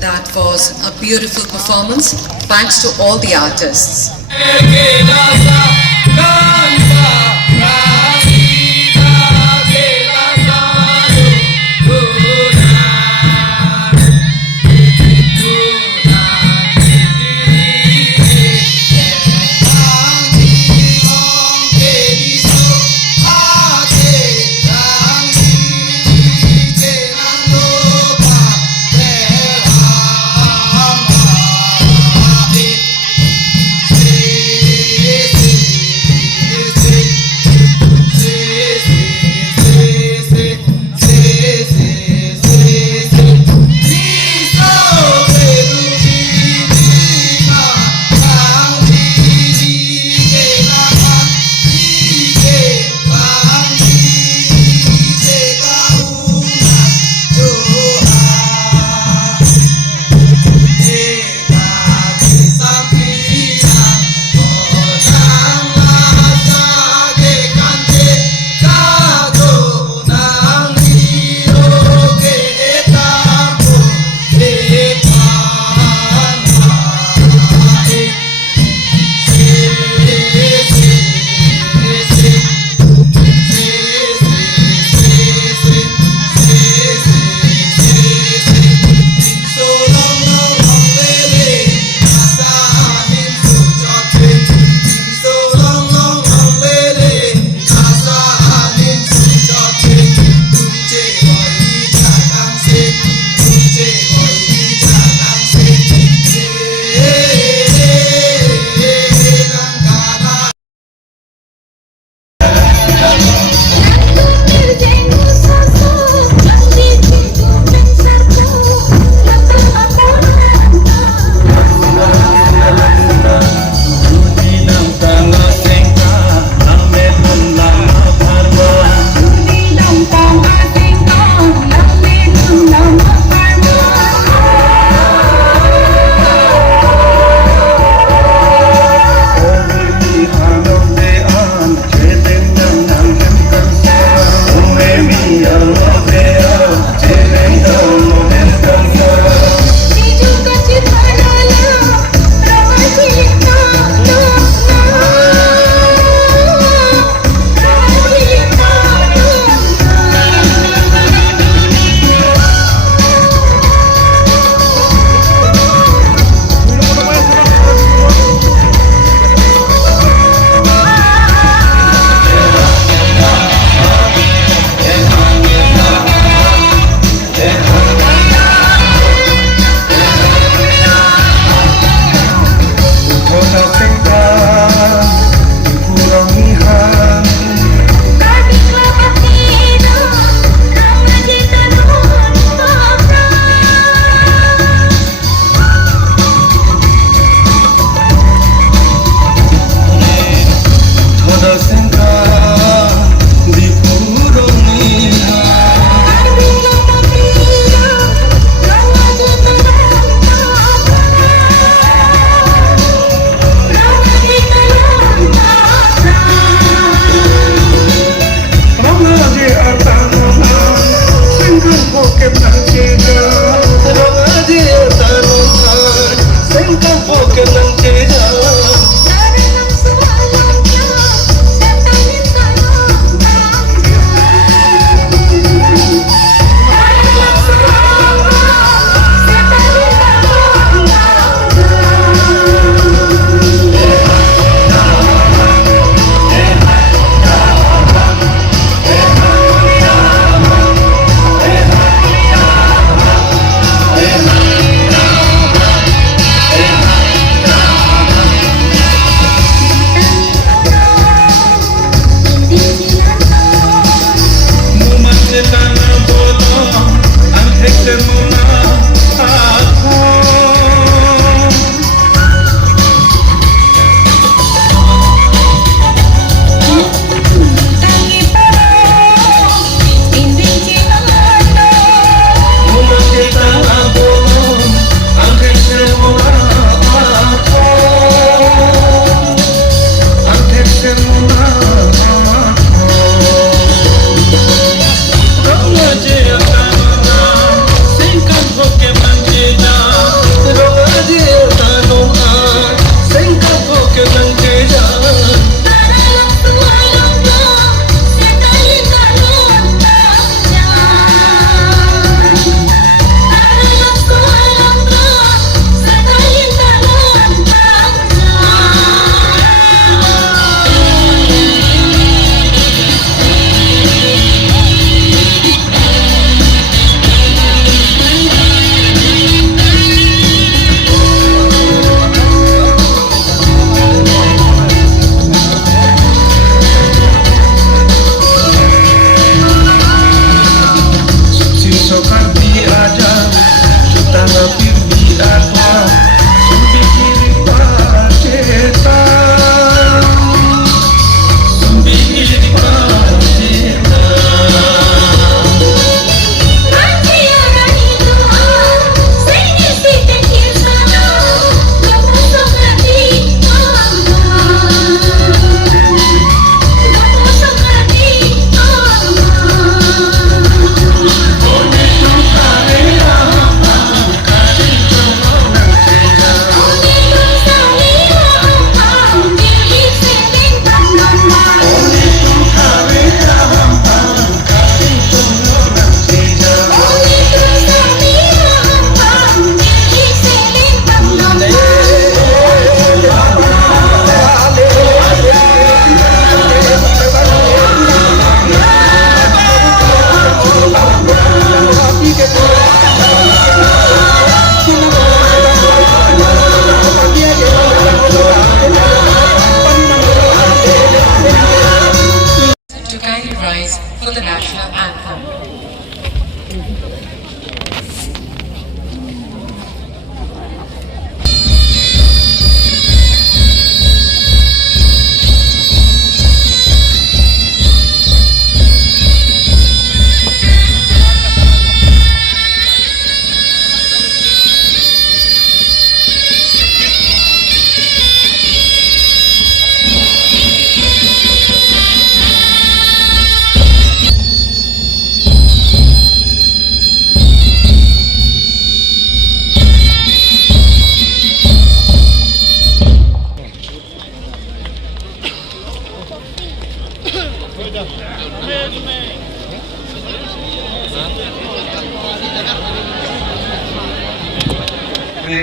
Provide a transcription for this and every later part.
That was a beautiful performance. Thanks to all the artists.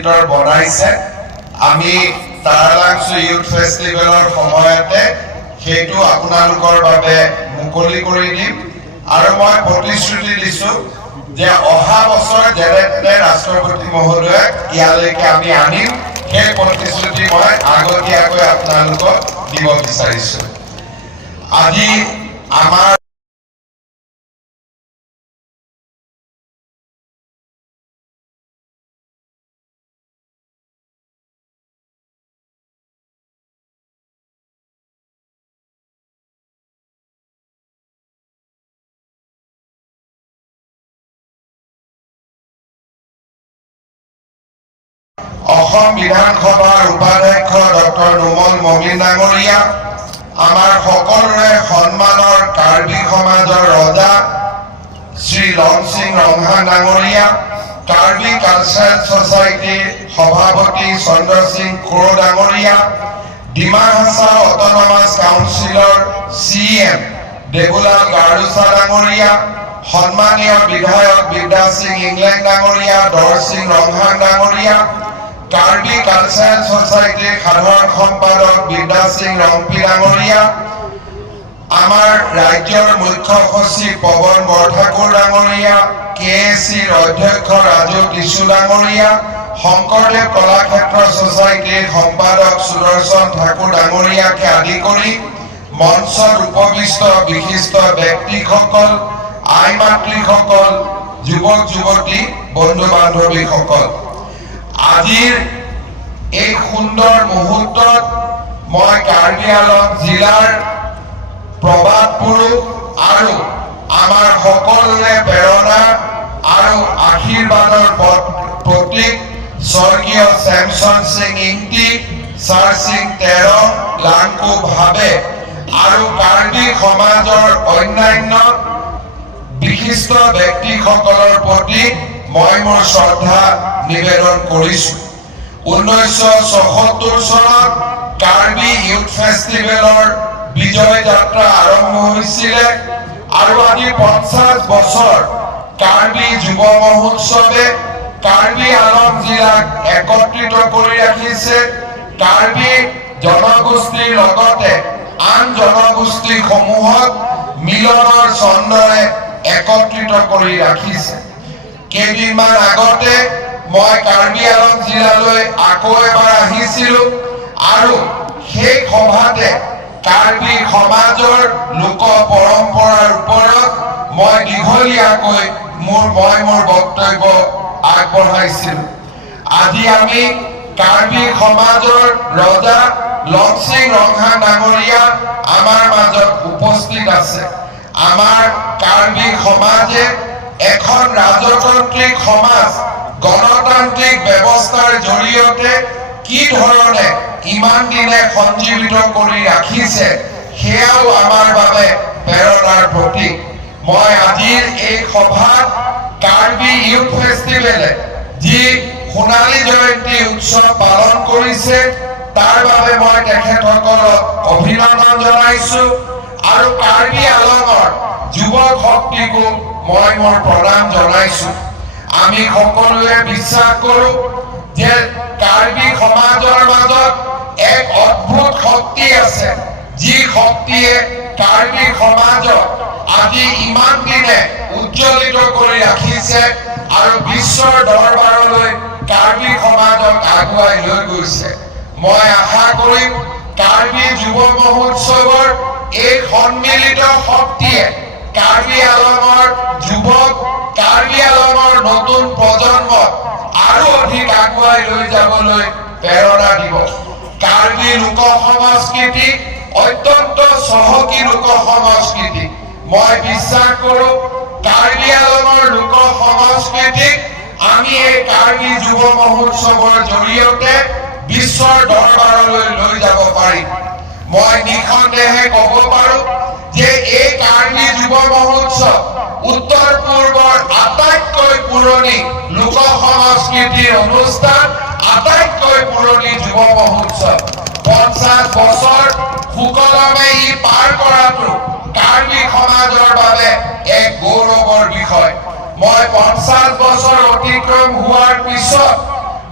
ভিতৰ বনাইছে আমি তাৰালাংচু youth ফেষ্টিভেলৰ সময়তে সেইটো আপোনালোকৰ বাবে মুকলি কৰি দিম আৰু মই প্ৰতিশ্ৰুতি দিছো যে অহা বছৰ যেনে ৰাষ্ট্ৰপতি মহোদয়ক ইয়ালৈকে আমি আনিম সেই প্ৰতিশ্ৰুতি মই আগতীয়াকৈ আপোনালোকক দিব বিচাৰিছো আজি আমাৰ অসম বিধানসভাৰ উপাধ্যক্ষ ডক্টৰ নোমল মমিন ডাঙৰীয়া আমাৰ সকলোৰে সন্মানৰ কাৰ্বি সমাজৰ ৰজা শ্ৰী লংচিং ৰংহাং ডাঙৰীয়া কাৰ্বি কালচাৰেল ছ'চাইটিৰ সভাপতি চন্দ্ৰ সিং খোৰ ডাঙৰীয়া ডিমা হাছা অট'নমাছ কাউন্সিলৰ CM দেবুলাল গাৰুচা ডাঙৰীয়া সন্মানীয় বিধায়ক বিদ্যা সিং ইংলেণ্ড ডাঙৰীয়া দৰ সিং ৰংহাং ডাঙৰীয়া কাৰ্বি কালচাৰেল ছ'চাইটিৰ সাধাৰণ সম্পাদক বিদ্যা সিং ৰংপি ডাঙৰীয়া আমাৰ ৰাজ্যৰ মুখ্য সচিব পৱন বৰঠাকুৰ ডাঙৰীয়া KACৰ অধ্যক্ষ ৰাজু টিছু ডাঙৰীয়া শংকৰদেৱ কলাক্ষেত্ৰ ছ'চাইটিৰ সম্পাদক সুদৰ্শন ঠাকুৰ ডাঙৰীয়াকে আদি কৰি মঞ্চত উপবিষ্ট বিশিষ্ট ব্যক্তিসকল আই মাতৃসকল যুৱক যুৱতী বন্ধু বান্ধৱীসকল আজিৰ এই সুন্দৰ মুহূৰ্তত মই কাৰ্বি আংলং জিলাৰ প্ৰবাদ পুৰুষ আৰু আমাৰ সকলোৰে প্ৰেৰণা আৰু আশীৰ্বাদৰ প্ৰতীক স্বৰ্গীয় চেমচন সিং ইংতি চাৰ সিং তেৰং লাংকু ভাবে আৰু কাৰ্বি সমাজৰ অন্যান্য বিশিষ্ট ব্যক্তিসকলৰ প্ৰতি মই মোৰ শ্ৰদ্ধা নিবেদন কৰিছো 1974 চনত কাৰ্বি ইউথ ফেষ্টিভেলৰ বিজয় যাত্ৰা আৰম্ভ হৈছিল আৰু আজি 50 বছৰ কাৰ্বি যুৱ মহোৎসৱে কাৰ্বি আংলং জিলাক একত্ৰিত কৰি ৰাখিছে কাৰ্বি জনগোষ্ঠীৰ লগতে আন জনগোষ্ঠীসমূহক মিলনৰ ছন্দৰে একত্ৰিত কৰি ৰাখিছে কেইদিনমান আগতে মই কাৰ্বি আংলং জিলালৈ আকৌ এবাৰ আহিছিলো আৰু সেই সভাতে কাৰ্বি সমাজৰ লোক পৰম্পৰাৰ ওপৰত মই দীঘলীয়াকৈ মোৰ বক্তব্য আগবঢ়াইছিলো আজি আমি কাৰ্বি সমাজৰ ৰজা লংচিং ৰংহাং ডাঙৰীয়া আমাৰ মাজত উপস্থিত আছে আমাৰ কাৰ্বি সমাজে এখন ৰাজতান্ত্ৰিক সমাজ গণতান্ত্ৰিক ব্যৱস্থাৰ জৰিয়তে কি ধৰণে ইমান দিনে সঞ্জীৱিত কৰি ৰাখিছে সেয়াও আমাৰ বাবে প্ৰেৰণাৰ প্ৰতীক মই আজিৰ এই সভাত কাৰ্বি ইউথ ফেষ্টিভেলে যি সোণালী জয়ন্তী উৎসৱ পালন কৰিছে তাৰ বাবে মই তেখেতসকলক অভিনন্দন জনাইছো আৰু কাৰ্বি আংলঙৰ যুৱ শক্তিকো মই মোৰ প্ৰণাম জনাইছো আমি সকলোৱে বিশ্বাস কৰো যে কাৰ্বি সমাজৰ মাজত এক অদ্ভুত শক্তি আছে যি শক্তিয়ে কাৰ্বি সমাজক আজি ইমান দিনে উজ্জ্বলিত কৰি ৰাখিছে আৰু বিশ্বৰ দৰবাৰলৈ কাৰ্বি সমাজক আগুৱাই লৈ গৈছে মই আশা কৰিম কাৰ্বি যুৱ মহোৎসৱৰ এই সন্মিলিত শক্তিয়ে কাৰ্বি আংলঙৰ যুৱক কাৰ্বি আংলঙৰ নতুন প্ৰজন্মক আৰু অধিক আগুৱাই লৈ যাবলৈ প্ৰেৰণা দিব কাৰ্বি লোক সংস্কৃতি অত্যন্ত চহকী লোক সংস্কৃতি মই বিশ্বাস কৰো কাৰ্বি আংলঙৰ লোক সংস্কৃতিক আমি এই কাৰ্বি যুৱ মহোৎসৱৰ জৰিয়তে বিশ্বৰ দৰবাৰলৈ লৈ যাব পাৰিম মই নিঃসন্দেহে ক'ব পাৰো যে এই কাৰ্বি যুৱ মহোৎসৱ উত্তৰ পূৰ্বৰ আটাইতকৈ পুৰণি লোক সংস্কৃতিৰ অনুষ্ঠান আটাইতকৈ পুৰণি যুৱ মহোৎসৱ 50 বছৰ সুকলমে ই পাৰ কৰাটো কাৰ্বি সমাজৰ বাবে এক গৌৰৱৰ বিষয় মই 50 বছৰ অতিক্ৰম হোৱাৰ পিছত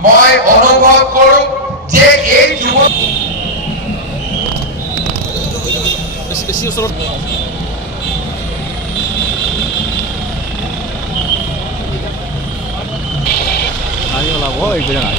মই অনুভৱ কৰোঁ যে এই যুৱ বেছি ওচৰত আহি ওলাব এইকেইটা নাই